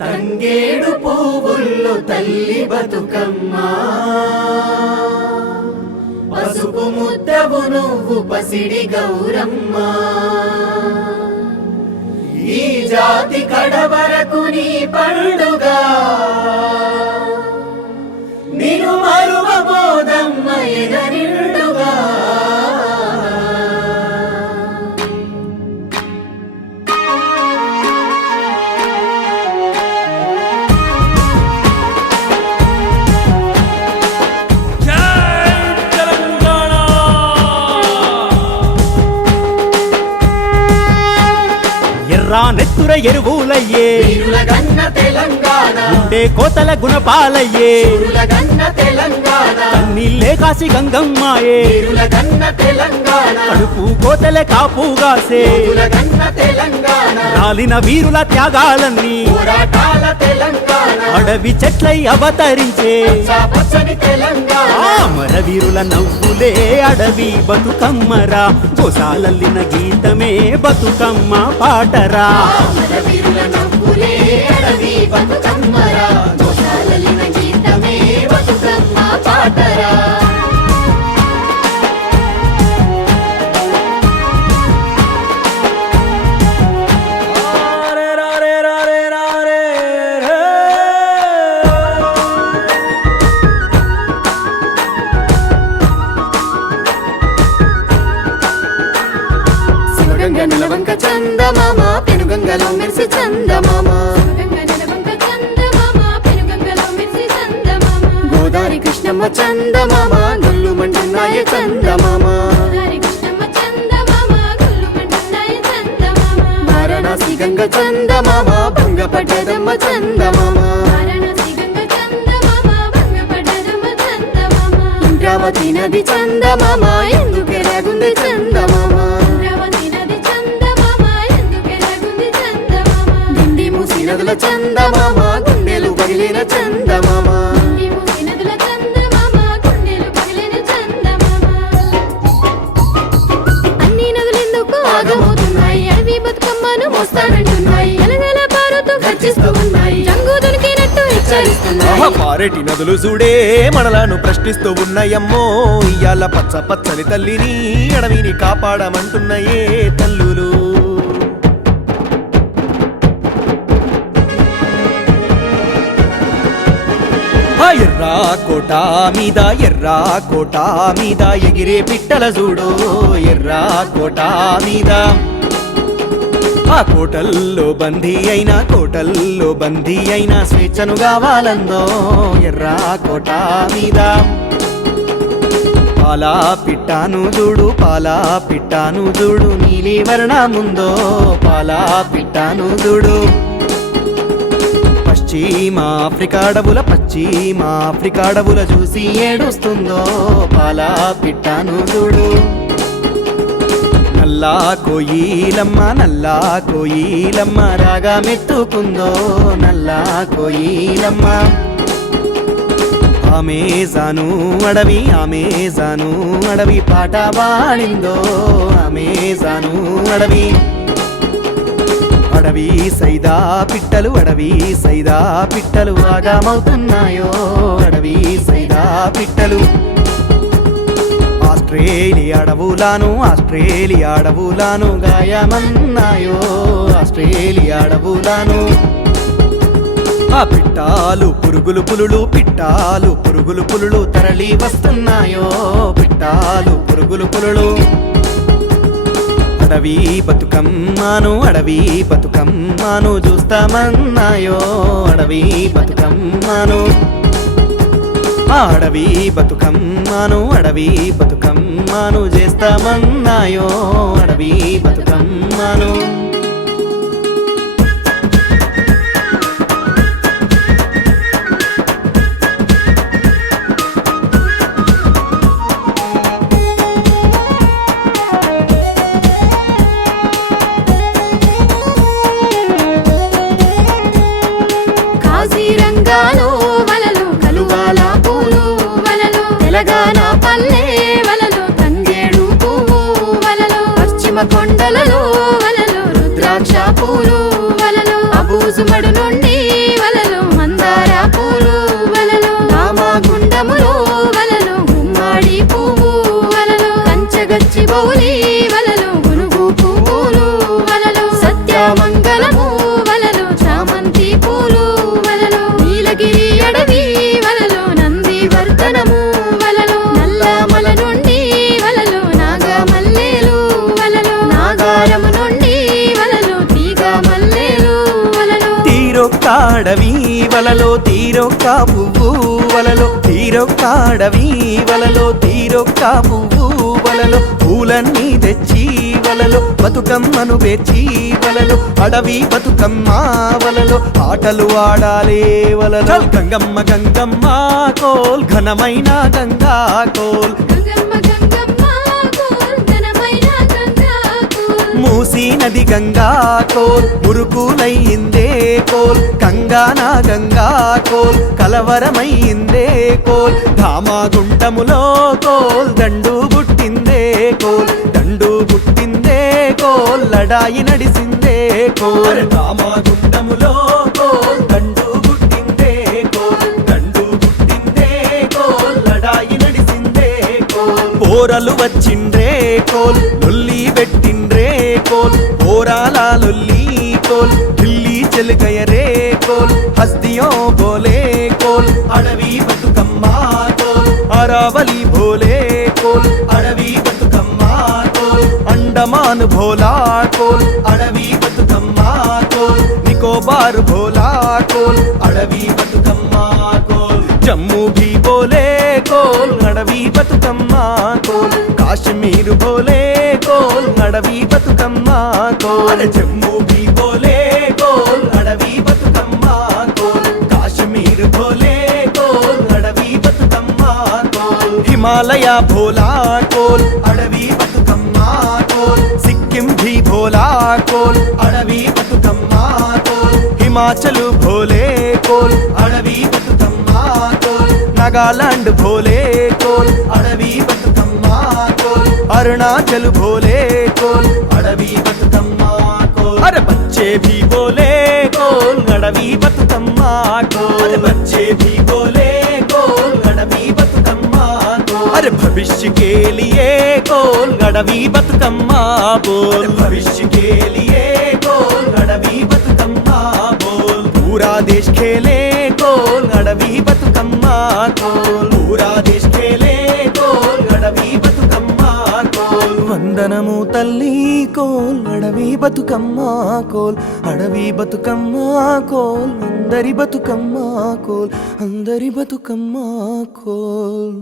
తంగేడు పువ్వుల్లో తల్లి బతుకమ్మ, పసుపు ముద్దవు నువ్వు పసిడి గౌరమ్మ. ఈ జాతి కడవరకు నీ పండుగ, నిన్ను మరువబోదమ్మ ఎదనిండుగా. నెత్తుర ఎరువులయ్యే ఉండే కోతల గుణపాలయ్యే, కన్నీళ్ళే కాసి గంగమ్మాయే, కడుపు కోతల కాపుగాసే, రాలిన వీరుల త్యాగాలన్నీ అడవి చెట్లై అవతరించే, అమర వీరుల నవ్వులే అడవి బతుకమ్మరా. గోసాలల్లిన గీతమే బతుకమ్మ పాటరా. నిలవంక చందమామ పెనుగంగలో మెరిసి చందమామ, గోదారి కృష్ణమ్మ చందమామ గొల్లు మంటున్నాయ చందమామ, వారణాసి గంగ చందమామ భంగపడ్డదమ్మ చందమామ, ఇంద్రావతి నది చందమామ ఎందుకెరగుంది చందమామ, నదుల చందమామ గుండెలు పగిలిన చందమామ, అన్ని నదులెందుకు ఆగమవుతున్నాయి, అడవి బతుకమ్మను మోస్తానంటున్నాయి, ఎలగల పారుతూ గర్జిస్తూ ఉన్నాయి, జంగు దొరికినట్టు హెచ్చరిస్తున్నాయి. పారేటి నదులు చూడే మనలను ప్రశ్నిస్తూ ఉన్నాయమ్మో, ఇయ్యాల పచ్చ పచ్చని తల్లిని అడవిని కాపాడమంటున్నాయే తల్లులు. ఎర్రా కోట మీద ఎర్రా కోట మీద ఎగిరే పిట్టల చూడు, ఎర్రా కోట మీద ఆ కోటల్లో బందీ అయినా కోటల్లో బందీ అయినా స్వేచ్ఛను కావాలందో, ఎర్రా కోట మీద పాలా పిట్టాను చూడు, పాలా పిట్టాను చూడు, నీలి వర్ణముందో పాలా పిట్టాను చూడు, పశ్చిమాఫ్రికాడవుల పశ్చిమాఫ్రికాడవుల చూసి ఏడుస్తుందో పాలా పిట్టాను చూడు, నల్లా కోయిలమ్మ నల్లా కోయిలమ్మ రాగా మెత్తుకుందో, నల్లా కోయిలమ్మ. అమెజాను అడవి అమెజాను అడవి పాట పాడిందో, అమెజాను అడవి అడవి సైదా పిట్టలు అడవి సైదా పిట్టలు ఆగమవుతున్నాయో, అడవి సైదా పిట్టలు. ఆస్ట్రేలియా అడవులాను ఆస్ట్రేలియా అడవులాను గాయమన్నాయో, ఆస్ట్రేలియా అడవులాను. ఆ పిట్టాలు పురుగులు పులులు పిట్టాలు పురుగులు పులులు తరలి వస్తున్నాయో, పిట్టాలు పురుగులు పులులు. అడవి బతుకమ్మను అడవి బతుకమ్మను చూస్తామన్నాయో, అడవి బతుకమ్మను. అడవి బతుకమ్మను అడవి బతుకమ్మను చేస్తామన్నాయో, అడవి బతుకమ్మను. తెలంగాణ పల్లె వలలు తంగేడు పువ్వు వలలు, పశ్చిమ కొండలలో వలలు రుద్రాక్ష పూలు వలలు, అబూజుమడు నుండి తీరొక్కాడవి వలలో తీరొక్క పువ్వు వలలో తీరొక్కాడవి వలలో తీరొక్క పువ్వు వలలో పూలన్నీ తెచ్చి వలలో బతుకమ్మను పేర్చి వలలో అడవి బతుకమ్మ వలలో ఆటలు ఆడాలే వలలో గంగమ్మ గంగమ్మ కోల్ ఘనమైన గంగా కోల్ గంగమ్మ గంగమ్మ కోల్ ఘనమైన గంగా కోల్ మూసీ నది గంగా కోల్ మురుకులయ్యిందే కోల్ గంగానా గంగా కోల్ కలవరమయ్యిందే కోల్ ధామాగుంటములో కోల్ దండు బుట్టిందే కోల్ దండు బుట్టిందే కోల్ లడాయి నడిసిందే కోల్ ధామాగుంటములో కోల్ దండు బుట్టిందే కోల్ దండు బుట్టిందే కోల్ లడాయి నడిసిందే కోల్ పోరలు వచ్చిండ్రే కోల్ లొల్లి పెట్టిండ్రే కోల్ పోరాల లొల్లి కోల్ ఢిల్లీ చెలుగయరే కోల్ హస్తియో బోలే కోల్ అడవి బతుకమ్మ కోల్ అరావలి భోలే కోల్ అడవి బతుకమ్మ కోల్ అండమాన్ భోలా కోల్ అడవి బతుకమ్మ కోల్ నికోబార్ భోలా కోల్ అడవి బతుకమ్మ కోల్ జమ్మూ भी बोले కోల్ అడవి బతుకమ్మ కోల్ కాశ్మీర్ భోలే కోల్ అడవి బతుకమ్మ కోల్ జమ్మూ भी बोले కోల్ అడవి బతుకమ్మ కోల్ కాశ్మీర్ భోలే కోల్ అడవి బతుకమ్మ కోల్ హిమాలయ భోలా కోల్ అడవి బతుకమ్మ కోల్ సిక్కిం भी భోలా కోల్ అడవి బతుకమ్మ కోల్ హిమాచల్ భోలే కోల్ అడవి బతుకమ్మ కోల్ నాగాలాండ్ భోలే కోల్ అడవి బతుకమ్మ కోల్ అరుణాచల్ భోలే కోల్ అడవి బతుకమ్మ కోల్ అరే బच्चे भी बोले కోల్ అడవి బతుకమ్మ కోల్ అరే बच्चे भी बोले కోల్ అడవి బతుకమ్మ కోల్ అరే भविष्य के लिए కోల్ అడవి బతుకమ్మ बोल भविष्य के लिए కోల్ అడవి బతుకమ్మ बोल पूरा देश खेले కోల్ అడవి బతుకమ్మ కోల్ పూరా దేశ్ ఖేలే కోల్ అడవి బతుకమ్మ కోల్ వందనము తల్లి కోల్ అడవి బతుకమ్మ కోల్ అడవి బతుకమ్మ కోల్ అందరి బతుకమ్మ కోల్ అందరి బతుకమ్మ కోల్